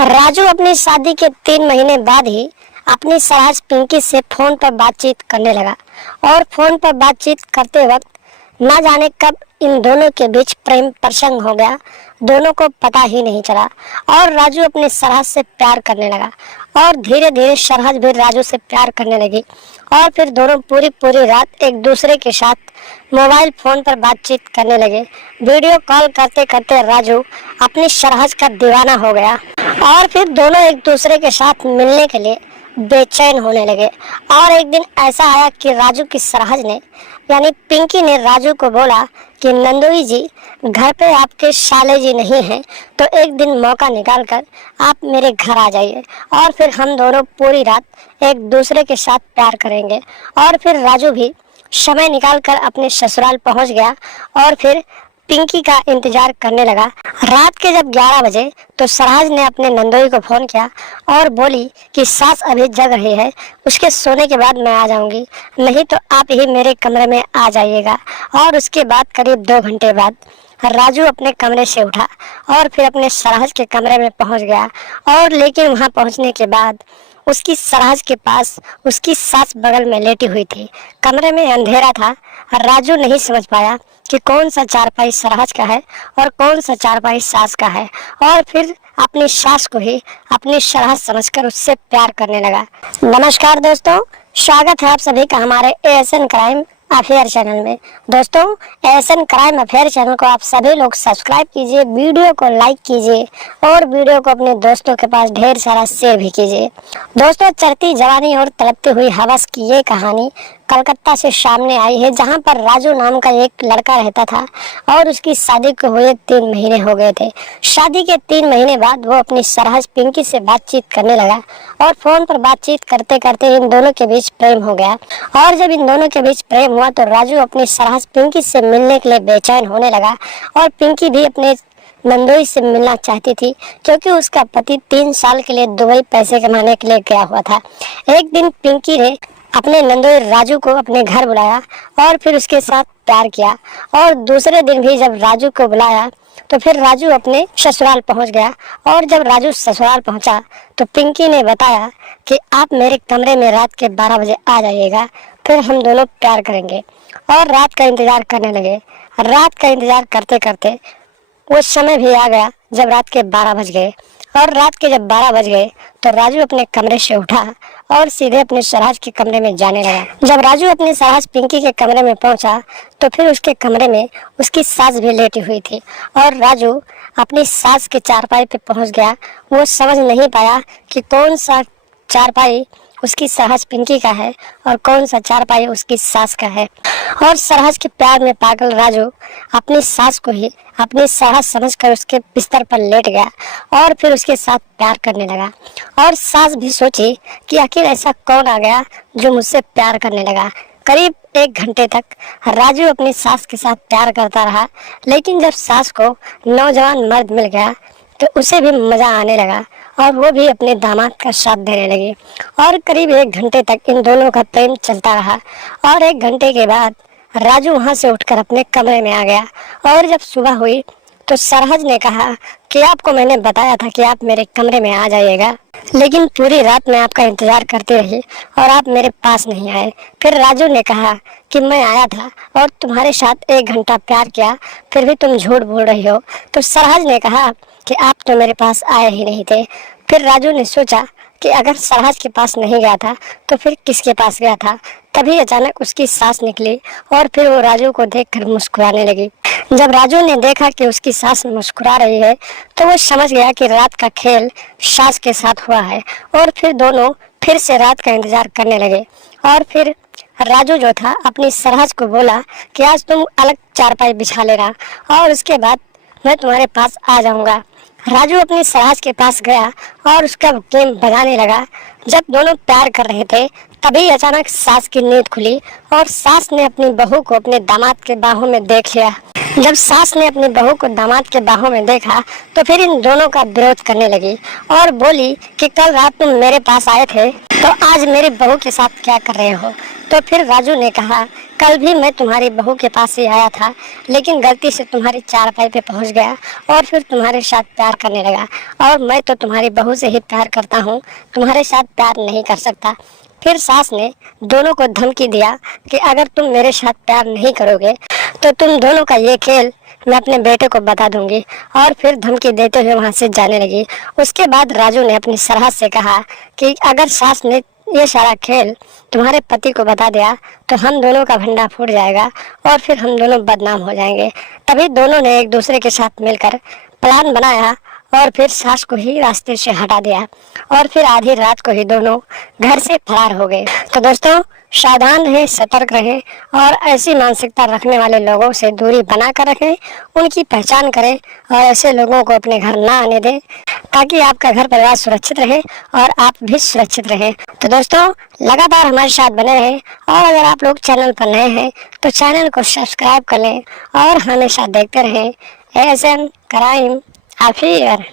राजू अपनी शादी के 3 महीने बाद ही अपनी सराज पिंकी से फोन पर बातचीत करने लगा और फोन पर बातचीत करते वक्त ना जाने कब इन दोनों के बीच प्रेम प्रसंग हो गया। दोनों को पता ही नहीं चला और राजू अपने सरहद से प्यार करने लगा और धीरे धीरे सरहद भी राजू से प्यार करने लगी और फिर दोनों पूरी पूरी रात एक दूसरे के साथ मोबाइल फोन पर बातचीत करने लगे। वीडियो कॉल करते करते राजू अपनी सरहद का दीवाना हो गया और फिर दोनों एक दूसरे के साथ मिलने के लिए बेचैन होने लगे। और एक दिन ऐसा आया कि राजू की सरहद ने यानी पिंकी ने राजू को बोला कि नंदोई जी घर पे आपके साले जी नहीं हैं, तो एक दिन मौका निकाल कर आप मेरे घर आ जाइए और फिर हम दोनों पूरी रात एक दूसरे के साथ प्यार करेंगे। और फिर राजू भी समय निकाल कर अपने ससुराल पहुंच गया और फिर पिंकी का इंतजार करने लगा। रात के जब 11 बजे तो सरहद ने अपने नंदोई को फोन किया और बोली कि सास अभी जग रही है, उसके सोने के बाद मैं आ जाऊंगी, नहीं तो आप ही मेरे कमरे में आ जाइएगा। और उसके बाद करीब 2 घंटे बाद राजू अपने कमरे से उठा और फिर अपने सरहद के कमरे में पहुंच गया। और लेकिन वहां पहुंचने के बाद उसकी सरहद के पास उसकी सास बगल में लेटी हुई थी। कमरे में अंधेरा था। राजू नहीं समझ पाया कि कौन सा चारपाई सरहद का है और कौन सा चारपाई सास का है और फिर अपनी सास को ही अपनी सरहद समझकर उससे प्यार करने लगा। नमस्कार दोस्तों, स्वागत है आप सभी का हमारे एएसएन क्राइम अफेयर चैनल में। दोस्तों, एएसएन क्राइम अफेयर चैनल को आप सभी लोग सब्सक्राइब कीजिए, वीडियो को लाइक कीजिए और वीडियो को अपने दोस्तों के पास ढेर सारा शेयर भी कीजिए। दोस्तों, चढ़ती जवानी और तड़पती हुई हवस की ये कहानी कलकत्ता से सामने आई है, जहां पर राजू नाम का एक लड़का रहता था और उसकी शादी को हुए 3 महीने हो गए थे। शादी के 3 महीने बाद वो अपनी सरहद पिंकी से बातचीत करने लगा और फोन पर बातचीत करते करते इन दोनों के बीच प्रेम हो गया। और जब इन दोनों के बीच प्रेम हुआ तो राजू अपनी सरहद पिंकी से मिलने के लिए बेचैन होने लगा और पिंकी भी अपने नंदोई से मिलना चाहती थी, क्योंकि उसका पति 3 साल के लिए दुबई पैसे कमाने के लिए गया हुआ था। एक दिन पिंकी ने अपने नंदोई राजू को अपने घर बुलाया और फिर उसके साथ प्यार किया। और दूसरे दिन भी जब राजू को बुलाया तो फिर राजू अपने ससुराल पहुंच गया। और जब राजू ससुराल पहुंचा तो पिंकी ने बताया कि आप मेरे कमरे में रात के 12 बजे आ जाइएगा, फिर हम दोनों प्यार करेंगे। और रात का इंतजार करने लगे। रात का इंतजार करते करते वो समय भी आ गया जब रात के 12 बज गए। और रात के जब 12 बज गए तो राजू अपने कमरे से उठा और सीधे अपने सरहद के कमरे में जाने लगा। जब राजू अपने सरहद पिंकी के कमरे में पहुंचा तो फिर उसके कमरे में उसकी सास भी लेटी हुई थी और राजू अपनी सास के चारपाई पे पहुंच गया। वो समझ नहीं पाया कि कौन सा चारपाई उसकी सरहद पिंकी का है और कौन सा चारपाई उसकी सास का है। और सरहद के प्यार में पागल राजू अपनी सास को ही अपनी सरहद समझकर उसके बिस्तर पर लेट गया और फिर उसके साथ प्यार करने लगा। और सास भी सोची कि आखिर ऐसा कौन आ गया जो मुझसे प्यार करने लगा। करीब 1 घंटे तक राजू अपनी सास के साथ प्यार करता रहा, लेकिन जब सास को नौजवान मर्द मिल गया तो उसे भी मजा आने लगा और वो भी अपने दामाद का साथ देने लगी। और करीब 1 घंटे तक इन दोनों का प्रेम चलता रहा। और 1 घंटे के बाद राजू वहां से उठकर अपने कमरे में आ गया। और जब सुबह हुई तो सरहद ने कहा कि आपको मैंने बताया था कि आप मेरे कमरे में आ जाइएगा, लेकिन पूरी रात मैं आपका इंतजार करती रही और आप मेरे पास नहीं आए। फिर राजू ने कहा कि मैं आया था और तुम्हारे साथ 1 घंटा प्यार किया, फिर भी तुम झूठ बोल रही हो। तो सरहद ने कहा कि आप तो मेरे पास आए ही नहीं थे। फिर राजू ने सोचा कि अगर सरहद के पास नहीं गया था तो फिर किसके पास गया था। तभी अचानक उसकी सास निकली और फिर वो राजू को देखकर मुस्कुराने लगी। जब राजू ने देखा कि उसकी सास मुस्कुरा रही है तो वो समझ गया कि रात का खेल सास के साथ हुआ है। और फिर दोनों फिर से रात का इंतजार करने लगे। और फिर राजू जो था अपनी सरहद को बोला कि आज तुम अलग चारपाई बिछा लेना और उसके बाद मैं तुम्हारे पास आ जाऊंगा। राजू अपनी सरहद के पास गया और उसका गेम बजाने लगा। जब दोनों प्यार कर रहे थे तभी अचानक सास की नींद खुली और सास ने अपनी बहू को अपने दामाद के बाहों में देख लिया। जब सास ने अपनी बहू को दामाद के बाहों में देखा तो फिर इन दोनों का विरोध करने लगी और बोली कि कल रात तुम मेरे पास आए थे तो आज मेरी बहू के साथ क्या कर रहे हो। तो फिर राजू ने कहा, कल भी मैं तुम्हारी बहू के पास ही आया था, लेकिन गलती से तुम्हारी चारपाई पे पहुंच गया और फिर तुम्हारे साथ प्यार करने लगा, और मैं तो तुम्हारी बहू से ही प्यार करता हूँ, तुम्हारे साथ प्यार नहीं कर सकता। फिर सास ने दोनों को धमकी दिया कि अगर तुम मेरे साथ प्यार नहीं करोगे तो तुम दोनों का ये खेल मैं अपने बेटे को बता दूंगी, और फिर धमकी देते हुए वहां से जाने लगी। उसके बाद राजू ने अपनी सरहद से कहा कि अगर सास ने ये सारा खेल तुम्हारे पति को बता दिया तो हम दोनों का भंडा फूट जाएगा और फिर हम दोनों बदनाम हो जाएंगे। तभी दोनों ने एक दूसरे के साथ मिलकर प्लान बनाया और फिर सास को ही रास्ते से हटा दिया और फिर आधी रात को ही दोनों घर से फरार हो गए। तो दोस्तों, सावधान रहें, सतर्क रहें और ऐसी मानसिकता रखने वाले लोगों से दूरी बना कर रखें, उनकी पहचान करें और ऐसे लोगों को अपने घर ना आने दें, ताकि आपका घर परिवार सुरक्षित रहे और आप भी सुरक्षित रहें। तो दोस्तों, लगातार हमारे साथ बने रहें, और अगर आप लोग चैनल पर नए हैं तो चैनल को सब्सक्राइब कर लें और हमेशा देखते रहें एएसएन क्राइम अफेयर।